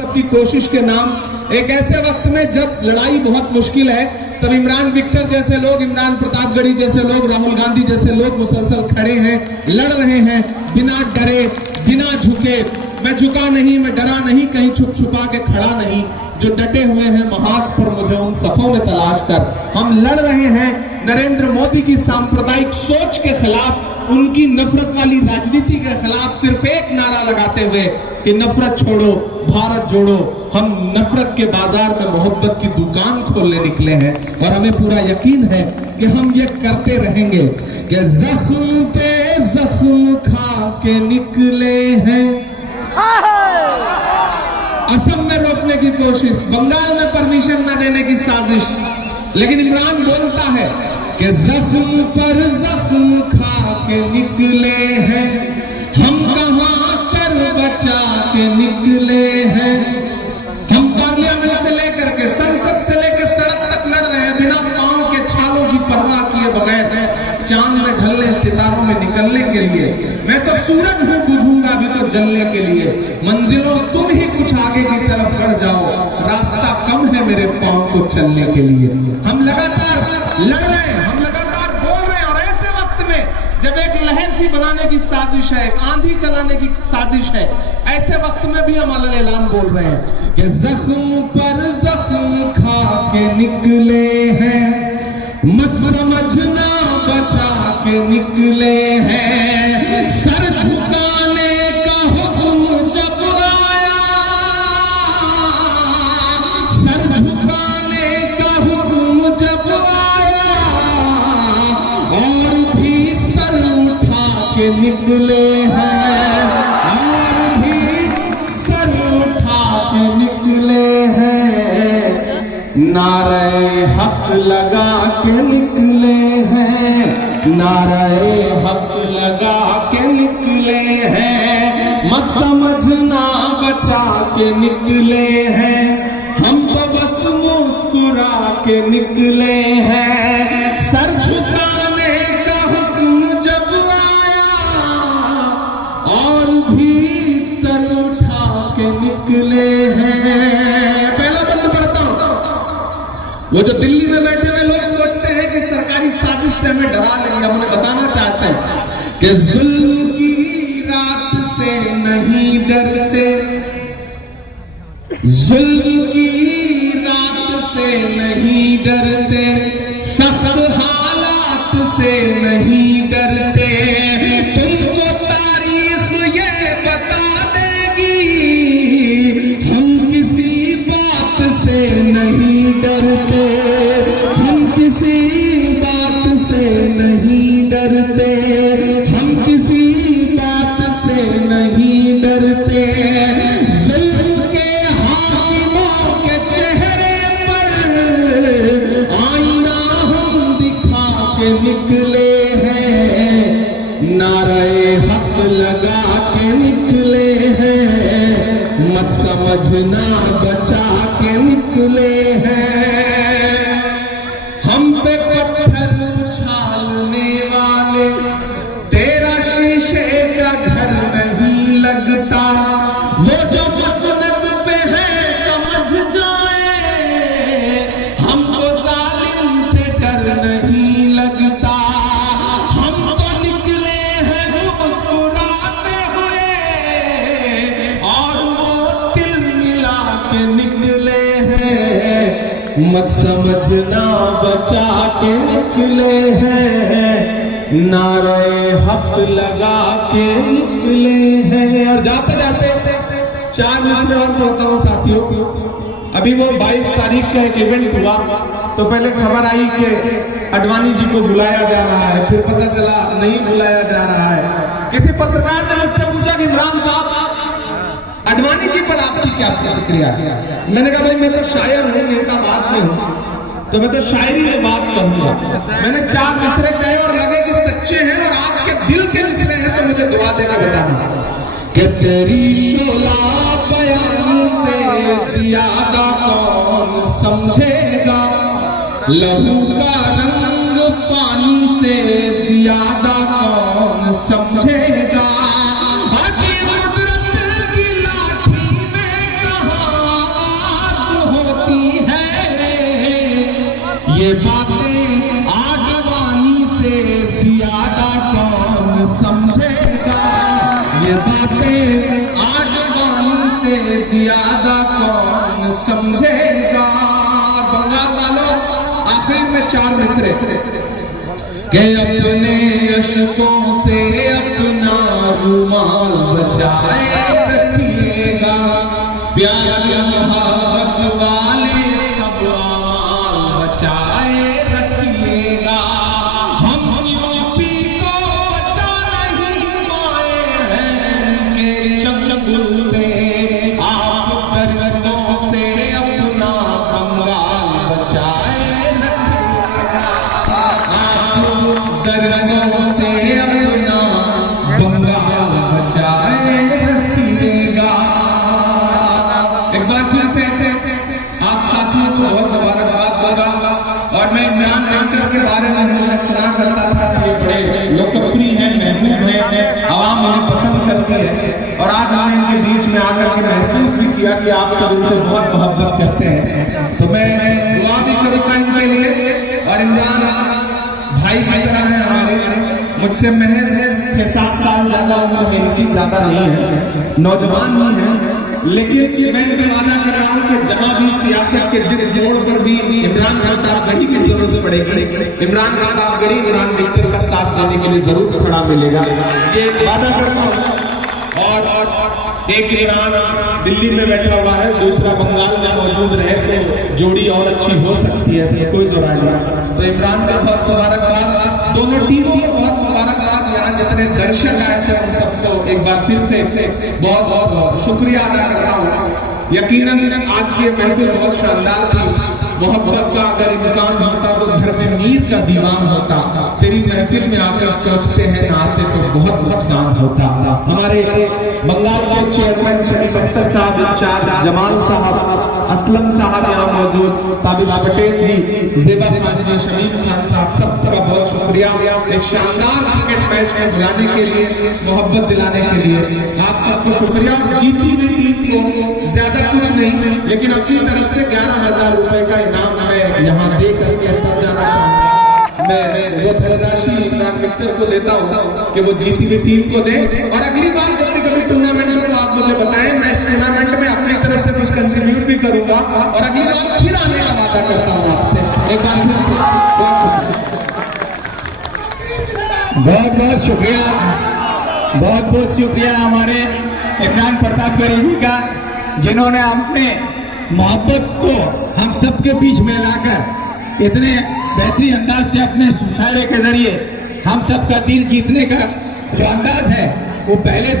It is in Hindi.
सबकी कोशिश के नाम एक ऐसे वक्त में जब लड़ाई बहुत मुश्किल है, तब इमरान विक्टर जैसे लोग, इमरान प्रतापगढ़ी जैसे लोग, राहुल गांधी जैसे लोग मुसलसल खड़े हैं, लड़ रहे हैं बिना डरे, बिना झुके। मैं झुका नहीं, मैं डरा नहीं, कहीं छुप छुपा के खड़ा नहीं। जो डटे हुए हैं महास पर मुझे उन सफों में तलाश कर। हम लड़ रहे हैं नरेंद्र मोदी की सांप्रदायिक सोच के खिलाफ, उनकी नफरत वाली राजनीति के खिलाफ, सिर्फ एक नारा लगाते हुए कि नफरत छोड़ो, भारत जोड़ो। हम नफरत के बाजार में मोहब्बत की दुकान खोलने निकले हैं और हमें पूरा यकीन है कि हम ये करते रहेंगे कि जख्म पे जख्म खा के निकले हैं। असम में रोकने की कोशिश, बंगाल में परमिशन न देने की साजिश, लेकिन इमरान बोलता है कि जख्म पर जख्म खा के निकले हैं, हम कहां सर बचा के निकले हैं। हम पार्लियामेंट से लेकर के संसद से लेकर सड़क तक लड़ रहे हैं, बिना पांव के छालों की परवाह किए बगैर, चांद में ढलने, सितारों में निकलने के लिए। मैं तो सूरज हूं, बुझूंगा अभी तो जलने के लिए। मंजिलों तुम ही कुछ आगे की तरफ बढ़ जाओ, रास्ता कम है मेरे पांव को चलने के लिए। हम लगातार लड़ रहे हैं, हम लगातार बोल रहे हैं, और ऐसे वक्त में जब एक लहर सी बनाने की साजिश है, एक आंधी चलाने की साजिश है, ऐसे वक्त में भी हम ऐलान बोल रहे हैं कि जख्म पर जख्म खा के निकले हैं, मत समझना बचा के निकले हैं। सर झुकाने का हुक्म जब आया, सर झुकाने का हुक्म जब आया, और भी सर उठा के निकले हैं, और भी सर उठा के निकले हैं। नारे हक लगा के निकले हैं, नारे हक लगा के निकले हैं, मत समझना बचा के निकले हैं। हम तो बस मुस्कुरा के निकले हैं, सर झुकाने का हुक्म जब आया, और भी सर उठा के निकले हैं। पहला बंद पढ़ता हूं। वो जो दिल्ली में बैठे हुए लोग सोचते हैं कि सरकारी साजिश से हमें डरा लेंगे, हम उन्हें बताना चाहते हैं कि जुल्म की रात से नहीं डरते, जुल्म की रात से नहीं डरते, सख्त हालात से नहीं डरते। तुमको तारीख ये बता देगी, हम किसी बात से नहीं डरते, हम किसी बात से नहीं डरते, हम किसी बात से नहीं डरते। जुल्म के हाकिमों के चेहरे पर आईना हम दिखा के निकले हैं, नारे हक लगा के निकले हैं, मत समझना बचा के निकले हैं। हम पे पत्थर उछालने वाले, तेरा शीशे का घर नहीं लगता, वो जो मसनद पे है समझ जाए, हमको जालिम से डर नहीं लगता। हम तो निकले हैं मुस्कुराते हुए, और वो तिल मिला के निकले हैं, मत समझना बचा के निकले हैं, नारे हक लगा के निकले हैं। और जाते जाते 4 मिसरे और पढ़ता हूं साथियों। अभी वो 22 तारीख का एक इवेंट हुआ, तो पहले खबर आई कि अडवाणी जी को बुलाया जा रहा है, फिर पता चला नहीं बुलाया जा रहा है। किसी पत्रकार ने मुझसे पूछा कि इमरान साहब अडवाणी जी पर आपकी क्या प्रतिक्रिया? मैंने कहा भाई मैं तो शायर हूं, नेता बात में हूं, तो मैं तो शायरी में बात कहूंगा। मैंने 4 मिसरे कहे और लगे कि सच्चे हैं और आपके दिल के मिसरे हैं, तो मुझे दुआ देकर बताना कि तेरी शोला बयान से ज्यादा कौन समझेगा, लहू का रंग पानी से ज्यादा कौन समझेगा। कुदरत की लाठी में कहां ये बातें आडवाणी से ज्यादा कौन समझेगा, ये बातें आडवाणी से ज्यादा कौन समझेगा। बंगाल वालों आखिर में 4 मिसरे के अपने अशकों से अपना रुमाल बचाए रखिएगा, प्यार मोहब्बत वाले सब अमाल बचाए रखिएगा। हम यूपी को बचा नहीं पाए हैं के चंचल से, आप दर्दों से अपना बंगाल बचाए रखिएगा, दर्दों से अपना बंगाल बचाए रखिएगा। एक बार फिर से आप साथियों को बहुत मुबारकबाद दूंगा। और मैं इमरान एक्टर के बारे में हमेशा सुना करता था कि बड़े लोकप्रिय हैं, महबूब हैं, आवाम इन्हें पसंद करती है। और आज मैं इनके बीच में आकर के महसूस भी किया कि आप सब इनसे बहुत मोहब्बत करते हैं, तो मैं दुआ भी करूंगा इनके लिए। और इमरान भाई की तरह है हमारे, मुझसे महज 6-7 साल ज्यादा उम्र है इनकी, ज्यादा नहीं है, नौजवान ही है। लेकिन मैं इनसे वादा कर रहा हूँ कि जहाँ भी सियासत के जिस मोड़ पर भी इमरान प्रतापगढ़ी की जरूरत पड़ेगी, इमरान प्रतापगढ़ी इमरान विक्टर का साथ देने के लिए जरूर खड़ा मिलेगा, ये वादा करता हूँ। और एक इमरान दिल्ली में बैठा हुआ है, दूसरा बंगाल में मौजूद रहे तो जोड़ी और अच्छी हो सकती है, इसमें कोई दो राय नहीं। तो इमरान का बहुत मुबारकबाद, दोनों टीमों को बहुत मुबारकबाद। यहाँ जितने दर्शक आए थे उन सबको एक बार फिर से बहुत बहुत शुक्रिया अदा करता हूँ। यकीनन आज की महफिल बहुत शानदार थी। मोहब्बत का अगर इम्कान होता तो घर में मीर का दीवान होता, तेरी महफिल में आकर सोचते हैं ना आते तो बहुत नुकसान होता। हमारे बंगाल के चेयरमैन शरीफ अख्तर साहब, इंचार्ज जमाल साहब, असलम साहब यहाँ मौजूद, ताबिश पटेल जी, जेबा खान जी, शमीम खान साहब, सबका बहुत शुक्रिया एक शानदार क्रिकेट मैच में बुलाने के लिए, मोहब्बत दिलाने के लिए आप सबको शुक्रिया। जीती हुई टीम को ज्यादा कुछ नहीं लेकिन अपनी तरफ से 11,000 रुपए का इनाम मैं यहाँ दे करके तब जाना चाहूंगा। मैं वो धनराशि इमरान विक्टर को देता हूँ कि वो जीती हुई टीम को दे। और अगली बार जब कभी टूर्नामेंट हो तो आप मुझे बताएं, मैं इस टूर्नामेंट में अपनी तरफ से कुछ कंट्रीब्यूट भी करूंगा और अगली बार फिर आने का वादा करता हूँ आपसे। एक बार बहुत बहुत शुक्रिया, बहुत बहुत शुक्रिया हमारे इमरान प्रतापगढ़ी जी का, जिन्होंने अपने मोहब्बत को हम सबके बीच में लाकर इतने बेहतरीन अंदाज से अपने शायरे के जरिए हम सबका दिल जीतने का जो अंदाज है वो पहले से